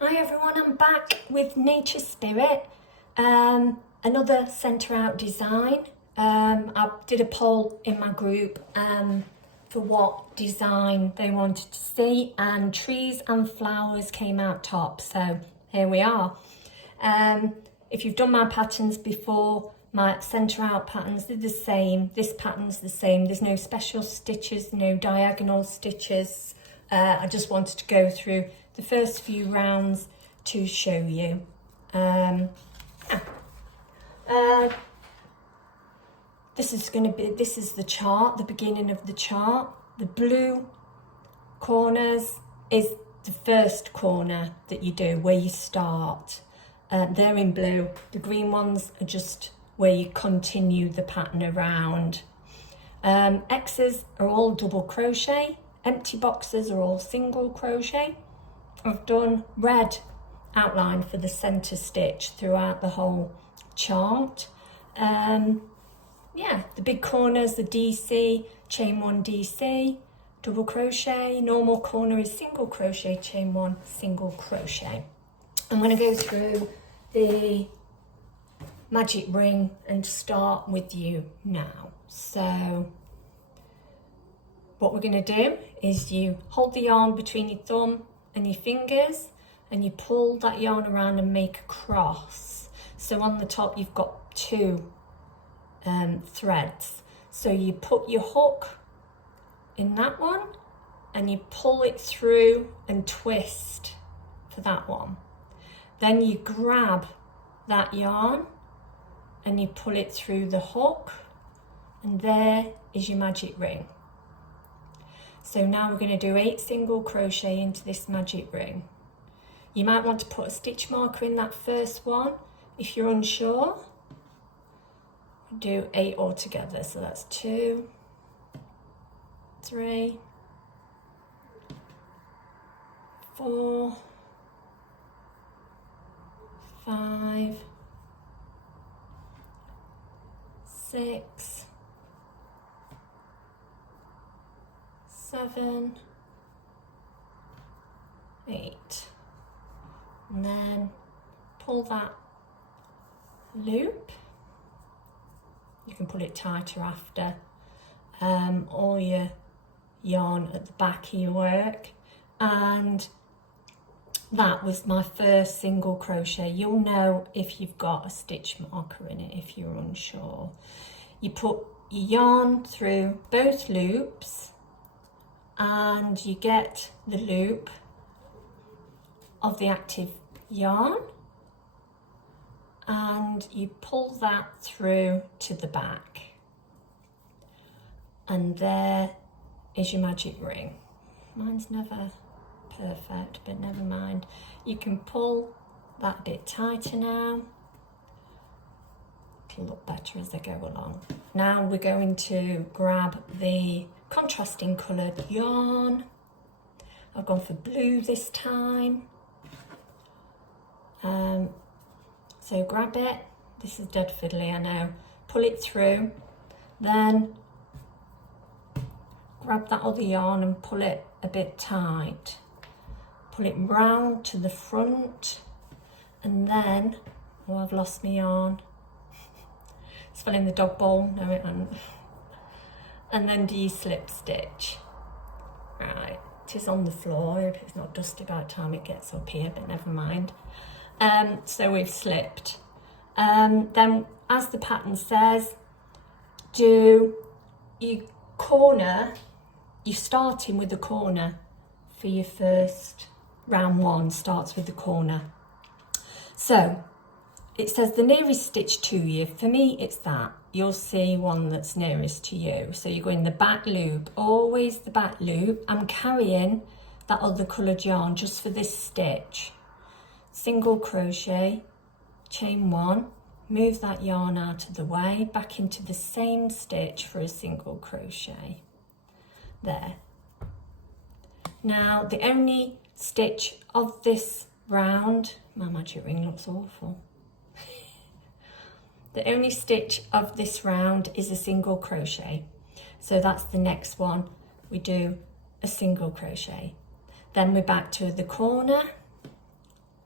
Hi everyone, I'm back with Nature Spirit, another centre out design. I did a poll in my group for what design they wanted to see, and trees and flowers came out top, so here we are. If you've done my patterns before, my centre out patterns, they're the same. This pattern's the same. There's no special stitches, no diagonal stitches. I just wanted to go through the first few rounds to show you. This is the chart, the beginning of the chart. The blue corners is the first corner that you do, where you start. They're in blue. The green ones are just where you continue the pattern around. X's are all double crochet. Empty boxes are all single crochet. I've done red outline for the center stitch throughout the whole chart. Yeah, the big corners, the DC, chain 1 DC, double crochet. Normal corner is single crochet, chain 1, single crochet. I'm going to go through the magic ring and start with you now. So what we're going to do is you hold the yarn between your thumb and your fingers, and you pull that yarn around and make a cross. So on the top you've got two threads. So you put your hook in that one and you pull it through and twist for that one. Then you grab that yarn and you pull it through the hook, and there is your magic ring. So now we're going to do 8 single crochet into this magic ring. You might want to put a stitch marker in that first one if you're unsure. Do 8 altogether, so that's 2, 3, 4, 5, 6, 7, 8, and then pull that loop. You can pull it tighter after. All your yarn at the back of your work, and that was my first single crochet. You'll know if you've got a stitch marker in it if you're unsure. You put your yarn through both loops and you get the loop of the active yarn and you pull that through to the back, and there is your magic ring. Mine's never perfect, but never mind. You can pull that a bit tighter now. It'll look better as I go along. Now we're going to grab the contrasting coloured yarn. I've gone for blue this time. So grab it. This is dead fiddly, I know. Pull it through, then grab that other yarn and pull it a bit tight. Pull it round to the front, and then, oh, I've lost my yarn. It's fell in the dog bowl, no it hasn't. And then do your slip stitch. Right, it is on the floor. I hope it's not dusty by the time it gets up here, but never mind. So we've slipped. Then, as the pattern says, do your corner, you're starting with the corner for your first round 1, starts with the corner. So it says the nearest stitch to you. For me, it's that. You'll see one that's nearest to you. So you go in the back loop, always the back loop. I'm carrying that other coloured yarn just for this stitch. Single crochet, chain 1, move that yarn out of the way, back into the same stitch for a single crochet. There. Now the only stitch of this round, my magic ring looks awful. The only stitch of this round is a single crochet. So that's the next one. We do a single crochet. Then we're back to the corner,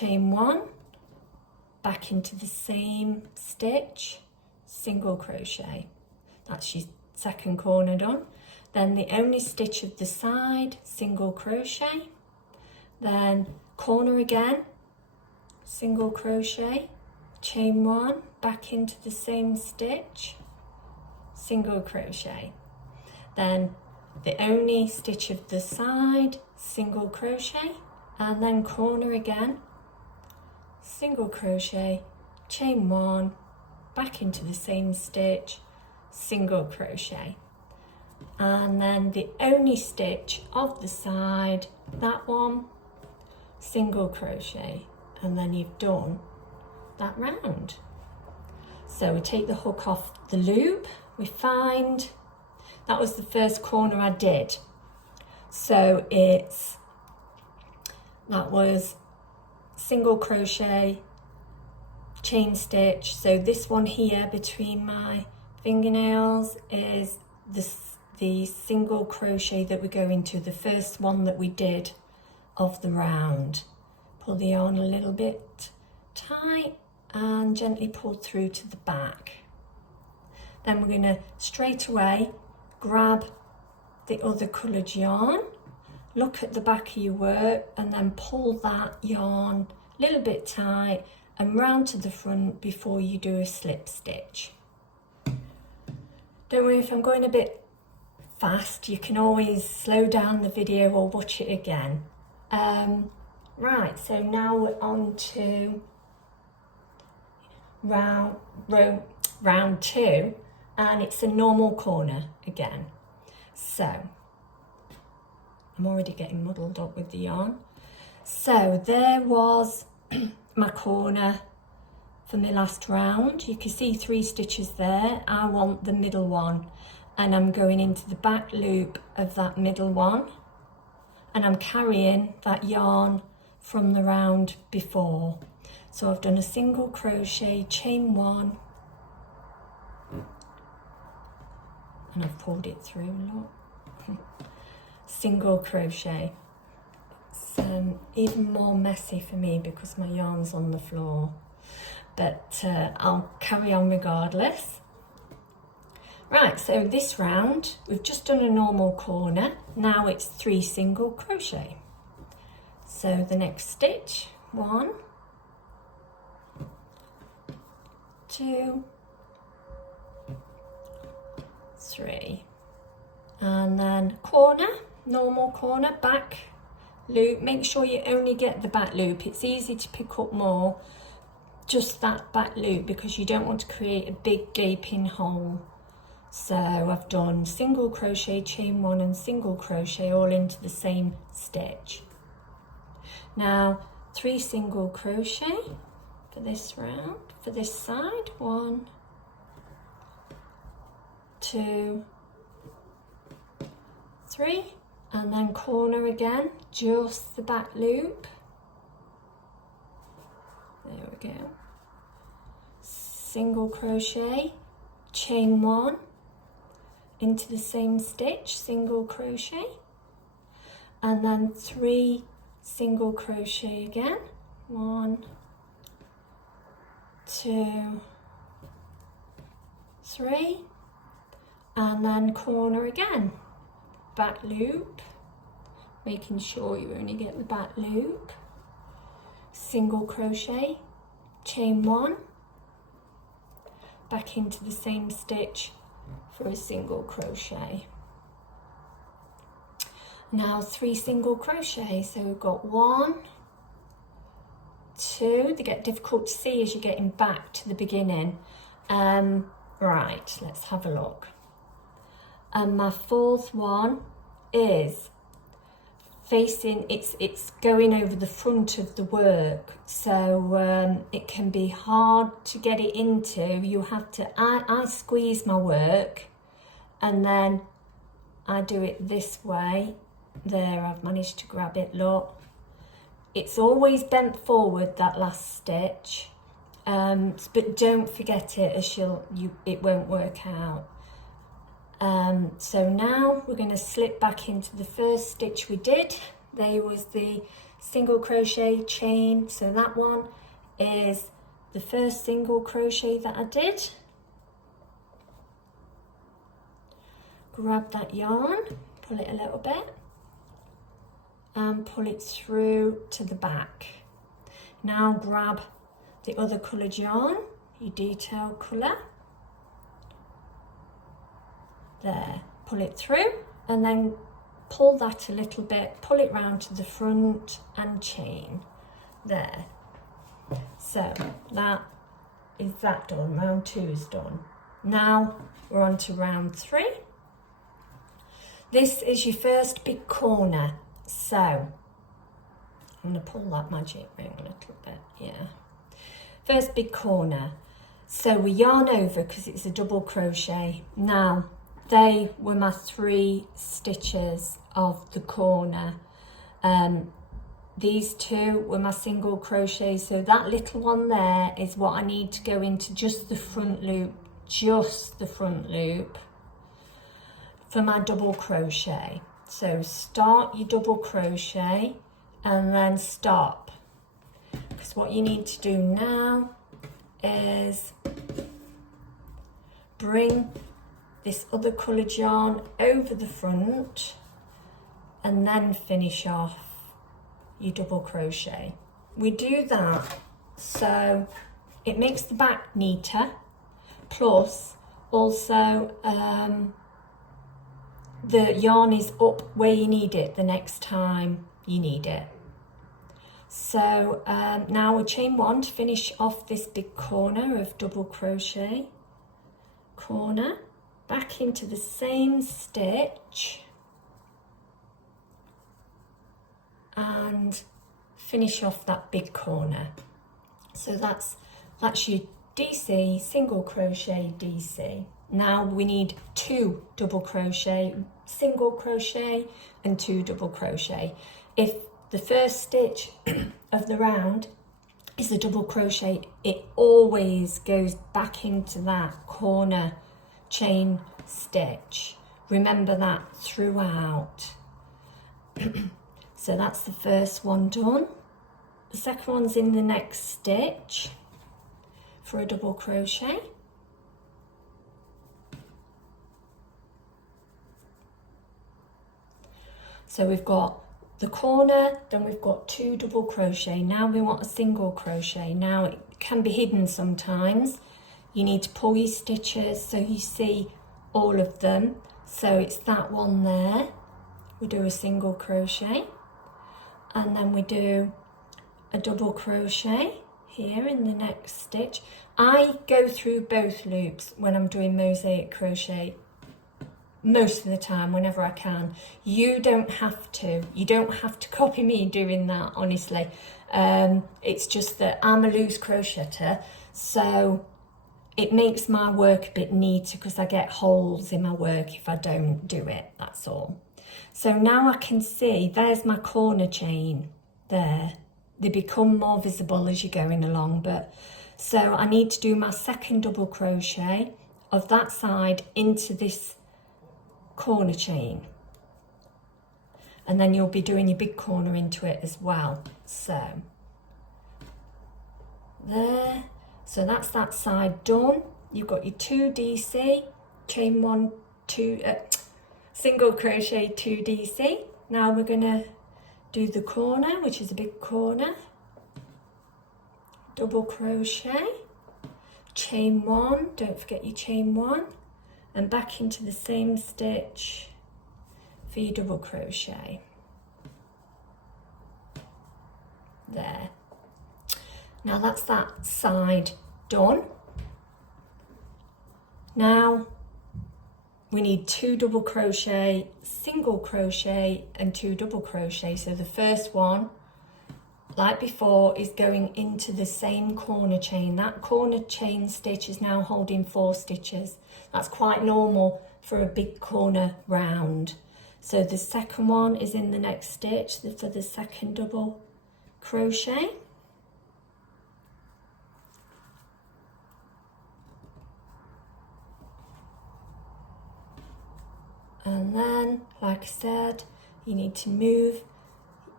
chain one, back into the same stitch, single crochet. That's your second corner done. Then the only stitch of the side, single crochet, then corner again, single crochet, chain one, back into the same stitch, single crochet. Then the only stitch of the side, single crochet, and then corner again, single crochet, chain one, back into the same stitch, single crochet. And then the only stitch of the side, that one, single crochet, and then you've done that round. So we take the hook off the loop, we find, that was the first corner I did. So that was single crochet, chain stitch. So this one here between my fingernails is the single crochet that we go into, the first one that we did of the round. Pull the yarn a little bit tight and gently pull through to the back. Then we're going to straight away grab the other coloured yarn, look at the back of your work, and then pull that yarn a little bit tight and round to the front before you do a slip stitch. Don't worry if I'm going a bit fast, you can always slow down the video or watch it again. Right, so now we're on to round two, and it's a normal corner again. So I'm already getting muddled up with the yarn. So there was my corner for my last round. You can see 3 stitches there. I want the middle one, and I'm going into the back loop of that middle one, and I'm carrying that yarn from the round before. So I've done a single crochet, chain one, and I've pulled it through, look. Single crochet. It's even more messy for me because my yarn's on the floor, but I'll carry on regardless. Right, so this round, we've just done a normal corner. Now it's 3 single crochet. So the next stitch, 1, 2, 3, and then corner, normal corner, back loop. Make sure you only get the back loop. It's easy to pick up more, just that back loop, because you don't want to create a big gaping hole. So I've done single crochet, chain one, and single crochet all into the same stitch. Now 3 single crochet for this round, for this side, 1, 2, 3, and then corner again, just the back loop. There we go. Single crochet, chain one, into the same stitch, single crochet, and then 3 single crochet again, 1, 2, 3, and then corner again, back loop, making sure you only get the back loop, single crochet, chain one, back into the same stitch for a single crochet. Now 3 single crochet, so we've got 1, 2, they get difficult to see as you're getting back to the beginning. Right, let's have a look. And my 4th one is facing, it's going over the front of the work, so it can be hard to get it into. You have to, I squeeze my work and then I do it this way. There, I've managed to grab it, look. It's always bent forward, that last stitch, but don't forget it, as it won't work out. So now we're going to slip back into the first stitch we did. There was the single crochet, chain. So that one is the first single crochet that I did. Grab that yarn, pull it a little bit and pull it through to the back. Now grab the other coloured yarn, your detail colour, there, pull it through and then pull that a little bit, pull it round to the front and chain, there. So that is that done, round 2 is done. Now we're on to round 3. This is your first big corner, so I'm going to pull that magic ring a little bit, yeah. First big corner, so we yarn over because it's a double crochet. Now they were my 3 stitches of the corner. These 2 were my single crochet, so that little one there is what I need to go into just the front loop, for my double crochet. So start your double crochet and then stop, because what you need to do now is bring this other coloured yarn over the front and then finish off your double crochet. We do that so it makes the back neater, plus also the yarn is up where you need it the next time you need it. So now we chain 1 to finish off this big corner of double crochet, corner, back into the same stitch and finish off that big corner. So that's your DC, single crochet, DC. Now we need 2 double crochet, single crochet and 2 double crochet. If the first stitch of the round is a double crochet, it always goes back into that corner chain stitch. Remember that throughout. So that's the first one done. The second one's in the next stitch for a double crochet. So we've got the corner, then we've got 2 double crochet. Now we want a single crochet. Now it can be hidden sometimes. You need to pull your stitches so you see all of them. So it's that one there. We do a single crochet and then we do a double crochet here in the next stitch. I go through both loops when I'm doing mosaic crochet most of the time, whenever I can. You don't have to copy me doing that, honestly. It's just that I'm a loose crocheter, so it makes my work a bit neater because I get holes in my work if I don't do it, that's all. So now I can see there's my corner chain there. They become more visible as you're going along, but so I need to do my second double crochet of that side into this corner chain, and then you'll be doing your big corner into it as well. So there, so that's that side done. You've got your 2 DC, chain 1, 2, single crochet, 2 DC. Now we're gonna do the corner, which is a big corner, double crochet, chain 1, don't forget your chain 1, and back into the same stitch for your double crochet. There. Now that's that side done. Now we need 2 double crochet, single crochet and 2 double crochet. So the first one, like before, is going into the same corner chain. That corner chain stitch is now holding 4 stitches. That's quite normal for a big corner round. So the second one is in the next stitch for the second double crochet. And then, like I said, you need to move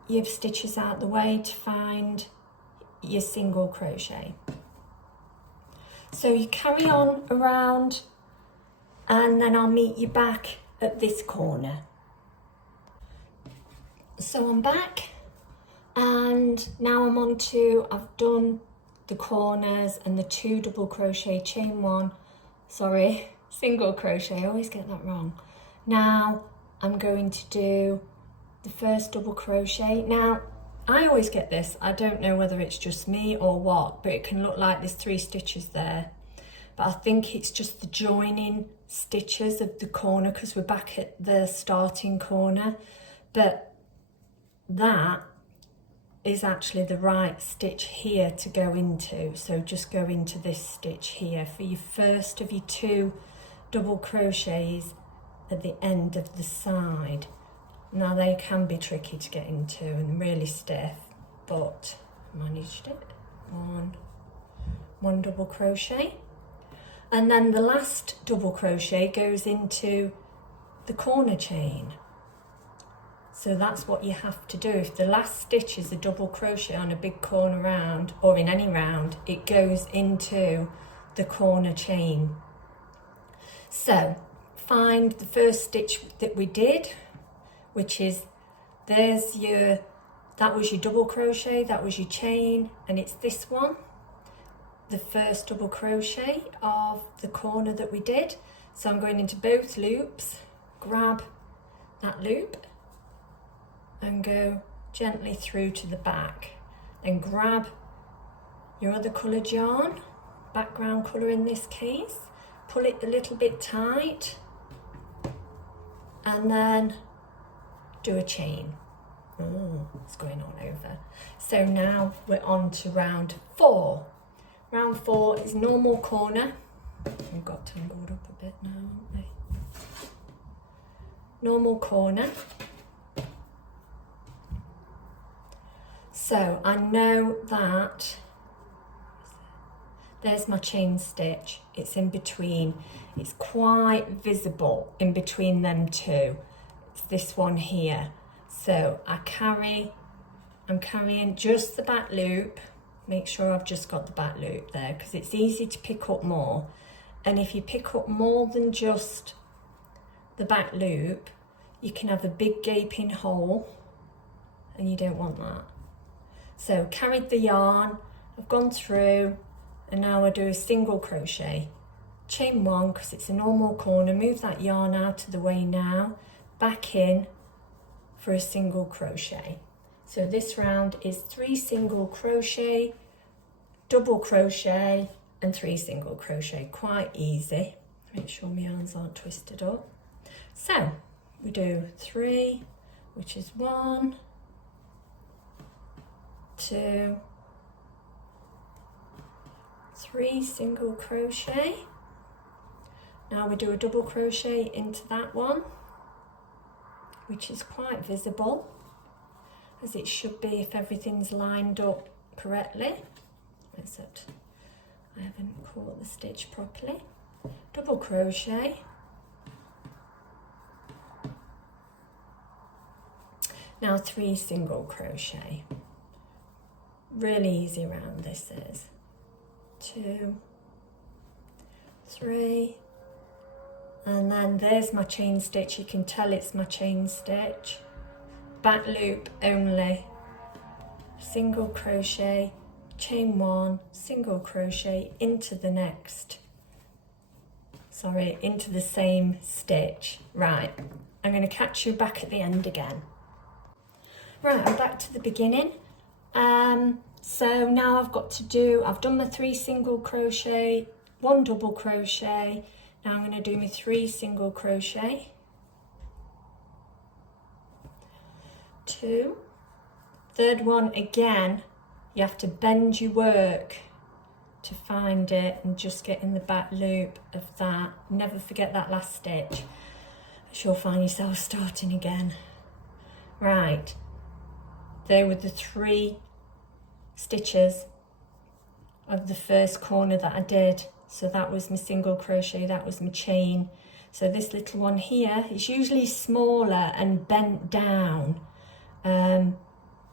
your stitches out the way to find your single crochet. So you carry on around, and then I'll meet you back at this corner. So I'm back, and now I'm on to, I've done the corners and the 2 double crochet, single crochet, I always get that wrong. Now I'm going to do the first double crochet. Now I always get this, I don't know whether it's just me or what, but it can look like there's 3 stitches there, but I think it's just the joining stitches of the corner because we're back at the starting corner, but that is actually the right stitch here to go into. So just go into this stitch here for your first of your 2 double crochets at the end of the side. Now they can be tricky to get into and really stiff, but I managed it. One double crochet, and then the last double crochet goes into the corner chain. So that's what you have to do. If the last stitch is a double crochet on a big corner round, or in any round, it goes into the corner chain. So find the first stitch that we did, which is, that was your double crochet, that was your chain, and it's this one, the first double crochet of the corner that we did. So I'm going into both loops, grab that loop and go gently through to the back. Then grab your other coloured yarn, background colour in this case, pull it a little bit tight, and then do a chain. It's going on over. So now we're on to round 4. Round 4 is normal corner. We've got tangled up a bit now, haven't we? Normal corner. So I know that there's my chain stitch. It's in between. It's quite visible in between them 2. It's this one here. So I'm carrying just the back loop. Make sure I've just got the back loop there because it's easy to pick up more. And if you pick up more than just the back loop, you can have a big gaping hole, and you don't want that. So carried the yarn, I've gone through, and now I do a single crochet. Chain 1 because it's a normal corner, move that yarn out of the way now, back in for a single crochet. So this round is 3 single crochet, double crochet and 3 single crochet, quite easy. Make sure my yarns aren't twisted up. So we do 3, which is 1, 2, 3 single crochet. Now we do a double crochet into that one, which is quite visible, as it should be if everything's lined up correctly, except I haven't caught the stitch properly. Double crochet, now 3 single crochet. Really easy round this is. 2, 3, and then there's my chain stitch. You can tell it's my chain stitch. Back loop only, single crochet, chain 1, single crochet into the next, into the same stitch. Right, I'm going to catch you back at the end again. Right, I'm back to the beginning. So now I've done my 3 single crochet, 1 double crochet. Now I'm going to do my 3 single crochet, 2, third one again, you have to bend your work to find it and just get in the back loop of that. Never forget that last stitch, as you'll find yourself starting again. Right, there were the 3 stitches of the first corner that I did. So that was my single crochet, that was my chain. So this little one here is usually smaller and bent down.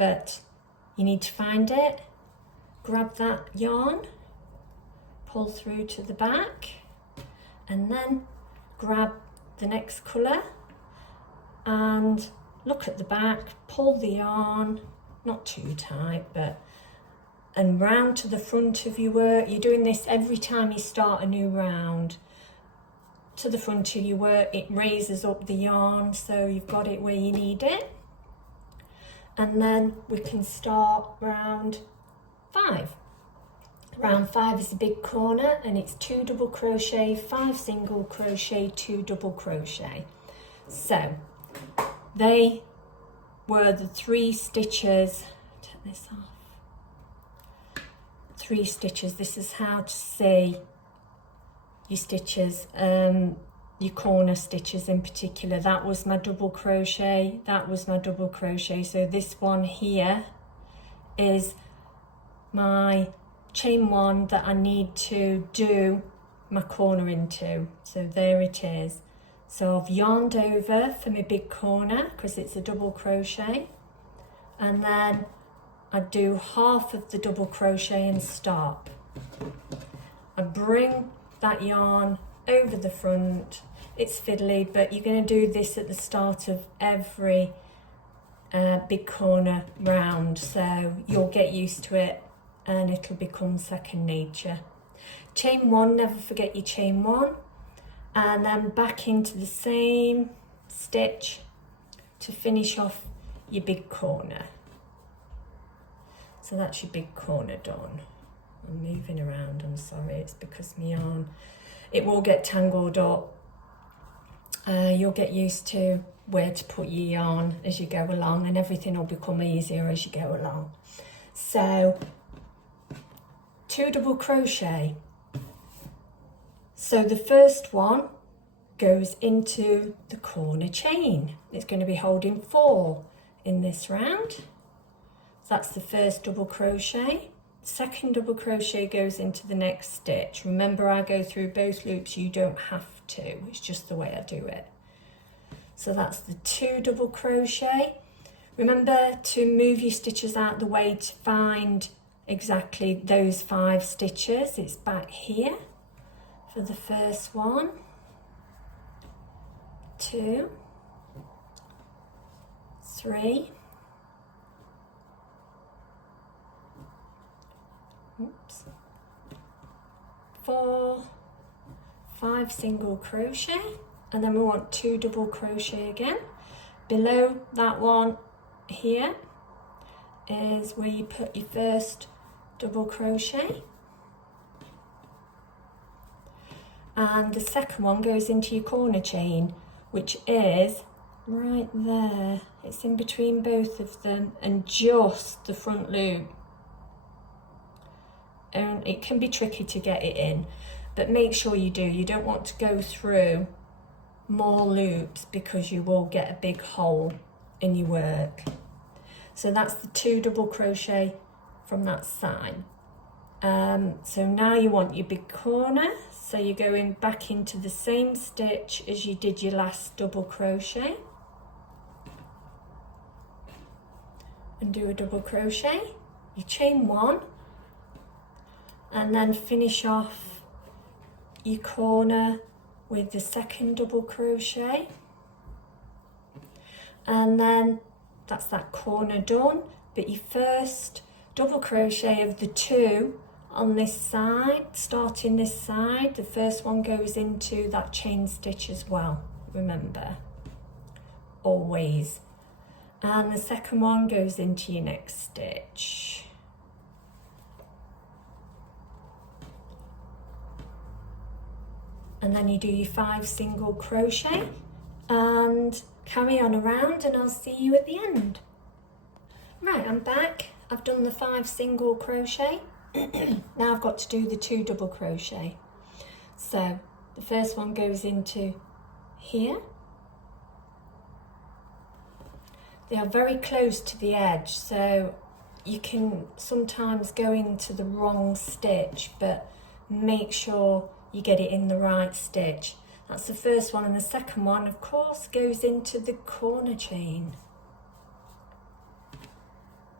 but you need to find it. Grab that yarn, pull through to the back, and then grab the next colour and look at the back, pull the yarn, not too tight, and round to the front of your work. You're doing this every time you start a new round. To the front of your work, it raises up the yarn so you've got it where you need it. And then we can start round 5. Round 5 is a big corner, and it's 2 double crochet, 5 single crochet, 2 double crochet. So they were the 3 stitches. Take this off. 3 stitches. This is how to see your stitches, your corner stitches in particular. That was my double crochet, that was my double crochet. So this one here is my chain 1 that I need to do my corner into. So there it is. So I've yarned over for my big corner because it's a double crochet, and then I do half of the double crochet and stop. I bring that yarn over the front. It's fiddly, but you're going to do this at the start of every big corner round, so you'll get used to it and it'll become second nature. Chain 1, never forget your chain 1, and then back into the same stitch to finish off your big corner. So that's your big corner done. I'm moving around, I'm sorry, it's because my yarn, it will get tangled up. You'll get used to where to put your yarn as you go along, and everything will become easier as you go along. So 2 double crochet. So the first one goes into the corner chain. It's going to be holding 4 in this round. So that's the first double crochet. Second double crochet goes into the next stitch. Remember, I go through both loops, you don't have to, it's just the way I do it. So that's the 2 double crochet. Remember to move your stitches out the way to find exactly those 5 stitches. It's back here for the first one, 2, 3, oops, 4, 5 single crochet, and then we want 2 double crochet again. Below that one here is where you put your first double crochet, and the second one goes into your corner chain, which is right there. It's in between both of them and just the front loop. And it can be tricky to get it in, but make sure you do. You don't want to go through more loops because you will get a big hole in your work. So that's the 2 double crochet from that side. So now you want your big corner, so you're going back into the same stitch as you did your last double crochet, and do a double crochet, you chain 1, and then finish off your corner with the second double crochet, and then that's that corner done. But your first double crochet of the 2 on this side, starting this side, the first one goes into that chain stitch as well, remember, always, and the second one goes into your next stitch. And then you do your 5 single crochet and carry on around, and I'll see you at the end. Right, I'm back. I've done the 5 single crochet. Now I've got to do the 2 double crochet. So the first one goes into here. They are very close to the edge, so you can sometimes go into the wrong stitch, but make sure you get it in the right stitch. That's the first one, and the second one, of course, goes into the corner chain.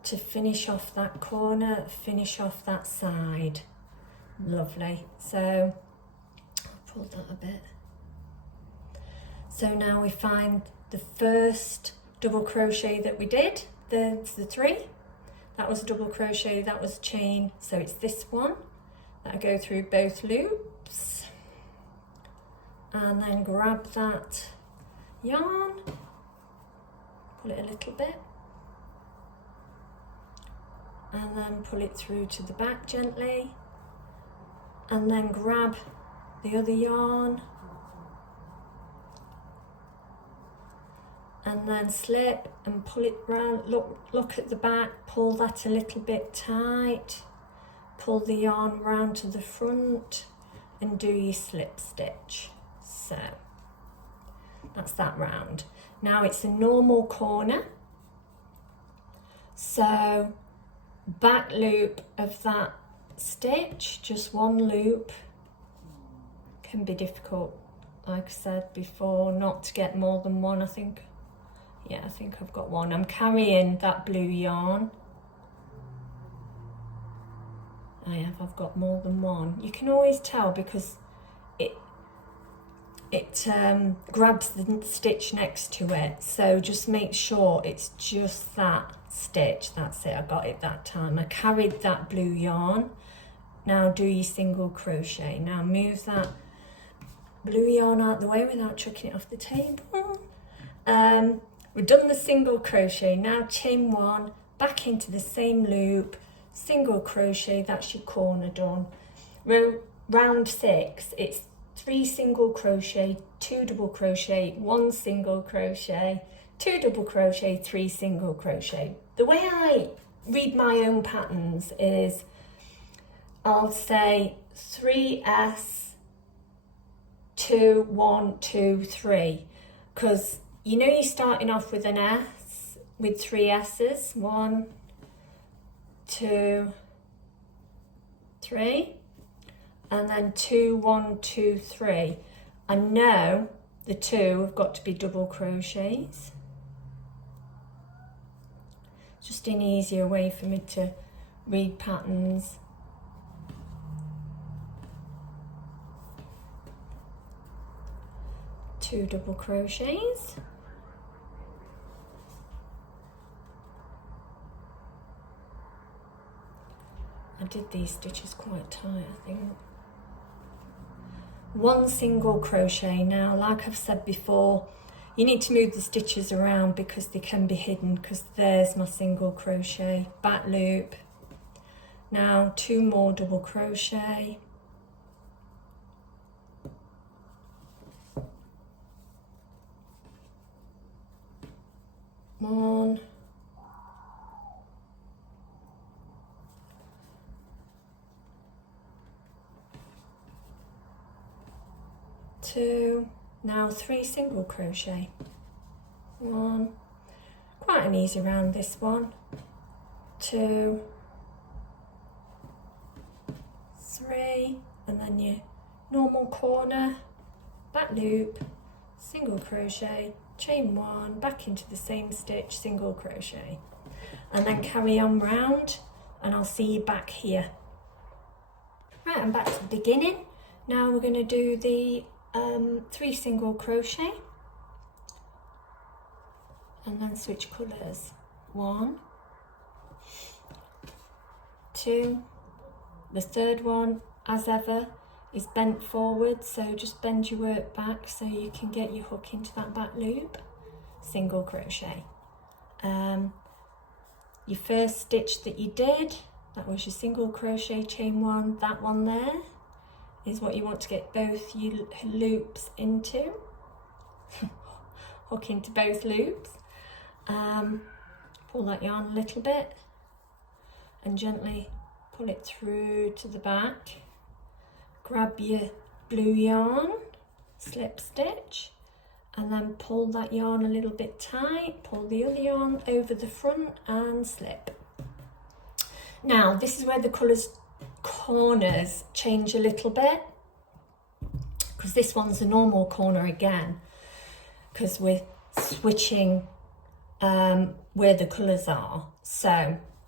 to finish off that corner, finish off that side. Lovely. So I'll pull that a bit. So now we find the first double crochet that we did. There's the 3. That was a double crochet, that was a chain. So it's this one. That'll go through both loops. And then grab that yarn, pull it a little bit. And then pull it through to the back gently. And then grab the other yarn. And then slip and pull it round, look at the back, pull that a little bit tight, pull the yarn round to the front and do your slip stitch. So that's that round. Now it's a normal corner. So back loop of that stitch, just one loop, can be difficult, like I said before, not to get more than one. I think I've got one. I'm carrying that blue yarn. I've got more than one. You can always tell because it grabs the stitch next to it. So just make sure it's just that stitch. That's it, I got it that time. I carried that blue yarn. Now do your single crochet. Now move that blue yarn out the way without chucking it off the table. We've done the single crochet. Now chain 1, back into the same loop, single crochet, that's your corner done. Round 6, it's 3 single crochet, 2 double crochet, 1 single crochet, 2 double crochet, 3 single crochet. The way I read my own patterns is I'll say 3S, 2, 1, 2, 3, because you know you're starting off with an S, with 3 S's, 1, 2, 3, and then 2, 1, 2, 3. I know the 2 have got to be double crochets. Just an easier way for me to read patterns. Two double crochets. I did these stitches quite tight, I think. 1 single crochet. Now, like I've said before, you need to move the stitches around because they can be hidden, because there's my single crochet, back loop. Now 2 more double crochet. One, 2, now 3 single crochet. 1, quite an easy round this one. 2, 3, and then your normal corner, back loop, single crochet, chain 1, back into the same stitch, single crochet, and then carry on round, and I'll see you back here. Right, I'm back to the beginning. Now we're going to do the 3 single crochet and then switch colours. 1, 2, the third one, as ever, is bent forward, so just bend your work back so you can get your hook into that back loop, single crochet. Your first stitch that you did, that was your single crochet, chain 1, that one there is what you want to get both your loops into, hook into both loops. Pull that yarn a little bit and gently pull it through to the back. Grab your blue yarn, slip stitch, and then pull that yarn a little bit tight, pull the other yarn over the front and slip. Now this is where the corners change a little bit, because this one's a normal corner again, because we're switching where the colours are. So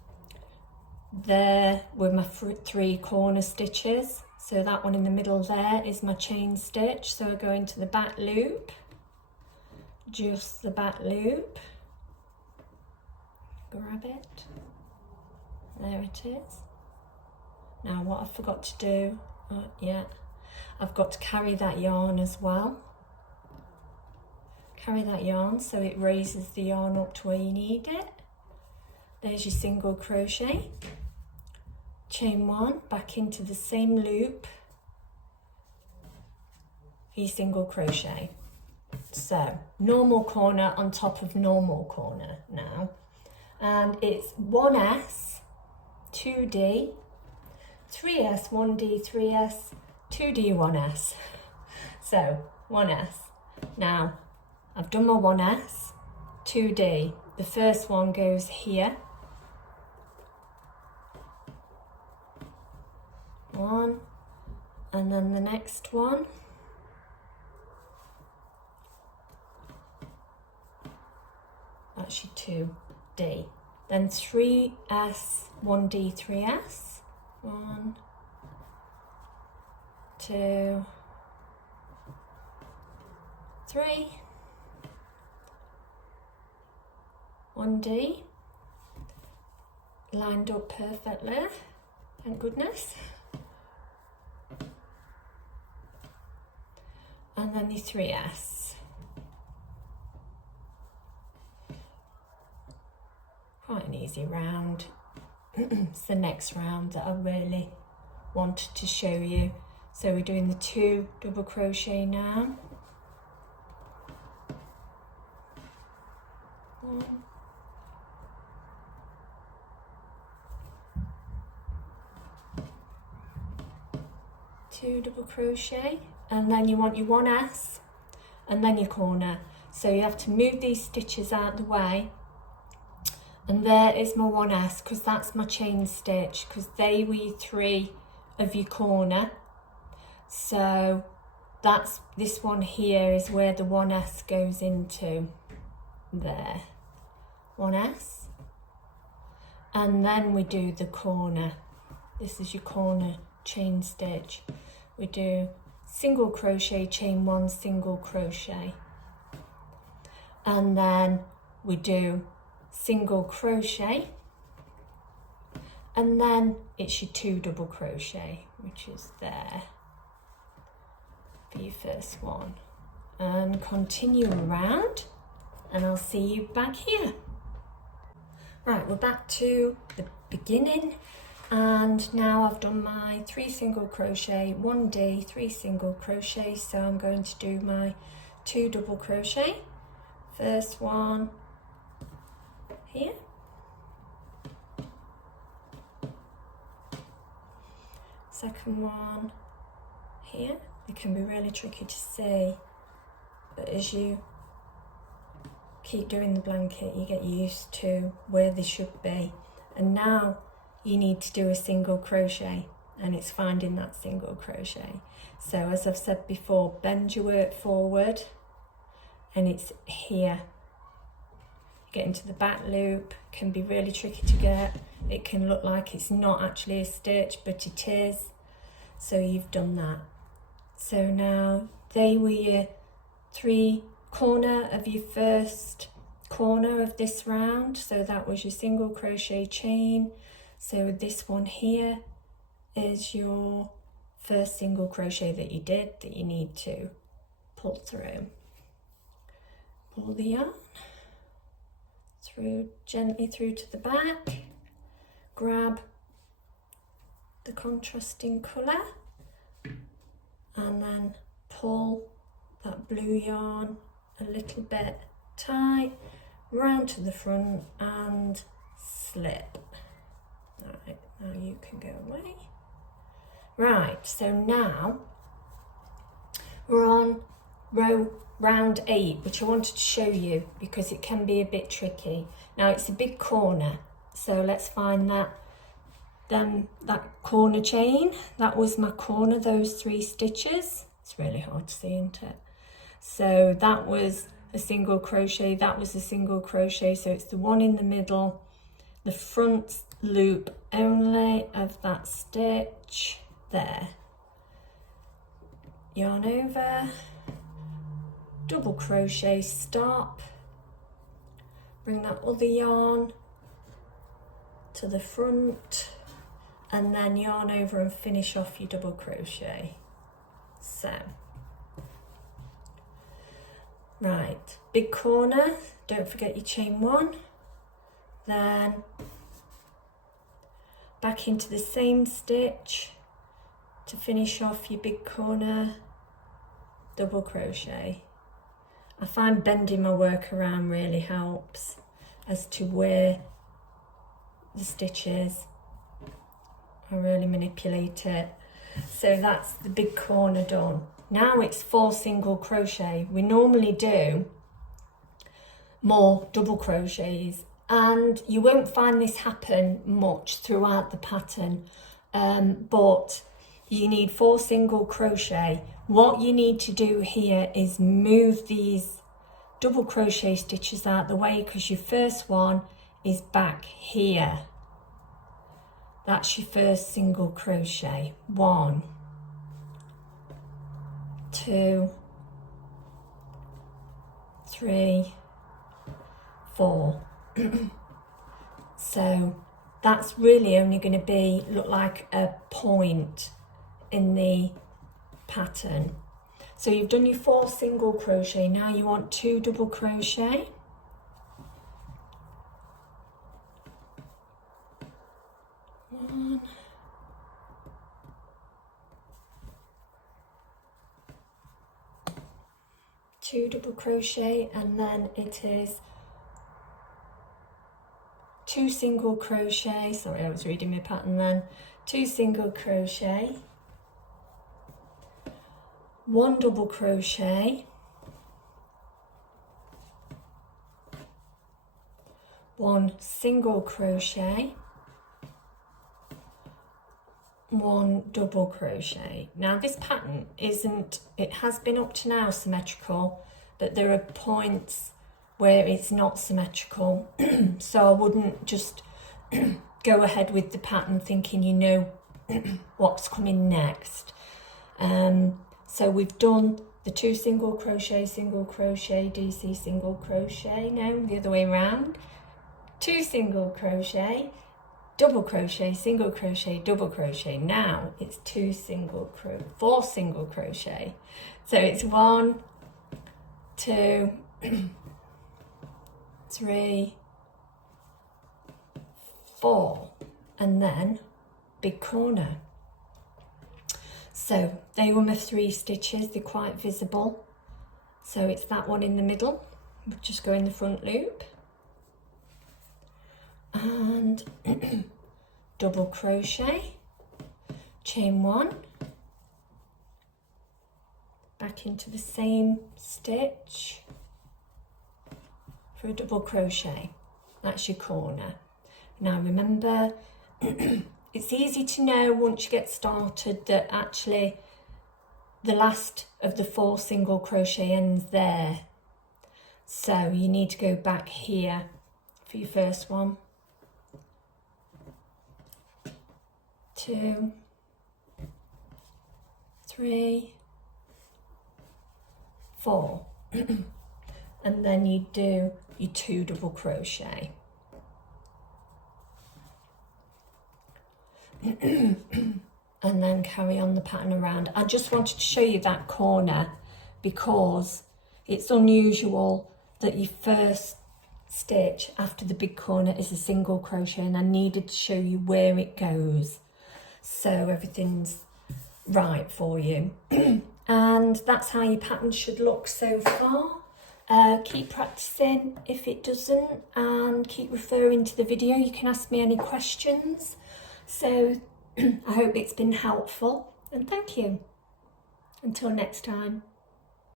there were my 3 corner stitches. So that one in the middle there is my chain stitch. So I go into the back loop, just the back loop, grab it, there it is. Now what I forgot to do, I've got to carry that yarn as well. Carry that yarn so it raises the yarn up to where you need it. There's your single crochet, chain 1, back into the same loop, your single crochet. So normal corner on top of normal corner now, and it's 1S, 2D, 3S, 1D, 3S, 2D, 1S. So 1S. Now I've done my 1S, 2D. The first one goes here. 1, and then the next one. Actually 2D. Then 3S, 1D, 3S. 1, 2, 3. 1D. Lined up perfectly, thank goodness. And then the 3S. Quite an easy round. It's the next round that I really wanted to show you. So we're doing the 2 double crochet now. 1, 2 double crochet, and then you want your 1S and then your corner. So you have to move these stitches out of the way, and there is my 1S because that's my chain stitch, because they were your 3 of your corner. So that's this one here is where the 1S goes into there. 1S, and then we do the corner. This is your corner chain stitch. We do single crochet, chain 1, single crochet, and then we do single crochet, and then it's your 2 double crochet, which is there for your first one, and continue around, and I'll see you back here. Right, we're back to the beginning, and now I've done my 3 single crochet, 1D, 3 single crochet, so I'm going to do my 2 double crochet. First one here, second one here. It can be really tricky to see, but as you keep doing the blanket you get used to where they should be, and now you need to do a single crochet, and it's finding that single crochet. So as I've said before, bend your work forward, and it's here. Get into the back loop, can be really tricky to get. It can look like it's not actually a stitch, but it is. So you've done that. So now they were your 3 corner of your first corner of this round. So that was your single crochet chain. So this one here is your first single crochet that you did that you need to pull through. Pull the yarn through, gently through to the back, grab the contrasting colour, and then pull that blue yarn a little bit tight round to the front and slip. Right, now you can go away. Right, so now we're on round 8, which I wanted to show you because it can be a bit tricky. Now it's a big corner, so let's find that corner chain. That was my corner, those 3 stitches. It's really hard to see, isn't it? So that was a single crochet, that was a single crochet, so it's the one in the middle, the front loop only of that stitch there. Yarn over, double crochet, stop, bring that other yarn to the front, and then yarn over and finish off your double crochet. So, right, big corner, don't forget your chain one, then back into the same stitch to finish off your big corner, double crochet. I find bending my work around really helps as to where the stitch is. I really manipulate it. So that's the big corner done. Now it's 4 single crochet. We normally do more double crochets, and you won't find this happen much throughout the pattern, but you need 4 single crochet. What you need to do here is move these double crochet stitches out the way, because your first one is back here. That's your first single crochet. 1, 2, 3, 4. So that's really only going to look like a point in the pattern. So you've done your 4 single crochet. Now you want 2 double crochet. 1, 2 double crochet, and then it is 2 single crochet. Sorry, I was reading my pattern then. 2 single crochet, 1 double crochet, 1 single crochet, 1 double crochet. Now this pattern it has been up to now symmetrical, but there are points where it's not symmetrical. So I wouldn't just go ahead with the pattern thinking you know what's coming next. So we've done the 2 single crochet, DC single crochet. No, the other way around. 2 single crochet, double crochet, single crochet, double crochet. Now it's 4 single crochet. So it's 1, 2, 3, 4, and then big corner. So they were my 3 stitches. They're quite visible. So it's that one in the middle. We'll just go in the front loop and double crochet, chain 1, back into the same stitch for a double crochet. That's your corner. Now remember, it's easy to know once you get started that actually the last of the 4 single crochet ends there. So you need to go back here for your first one. 2, 3, 4. And then you do your 2 double crochet. And then carry on the pattern around. I just wanted to show you that corner because it's unusual that your first stitch after the big corner is a single crochet, and I needed to show you where it goes so everything's right for you. And that's how your pattern should look so far. Keep practicing if it doesn't, and keep referring to the video. You can ask me any questions. So I hope it's been helpful, and thank you. Until next time.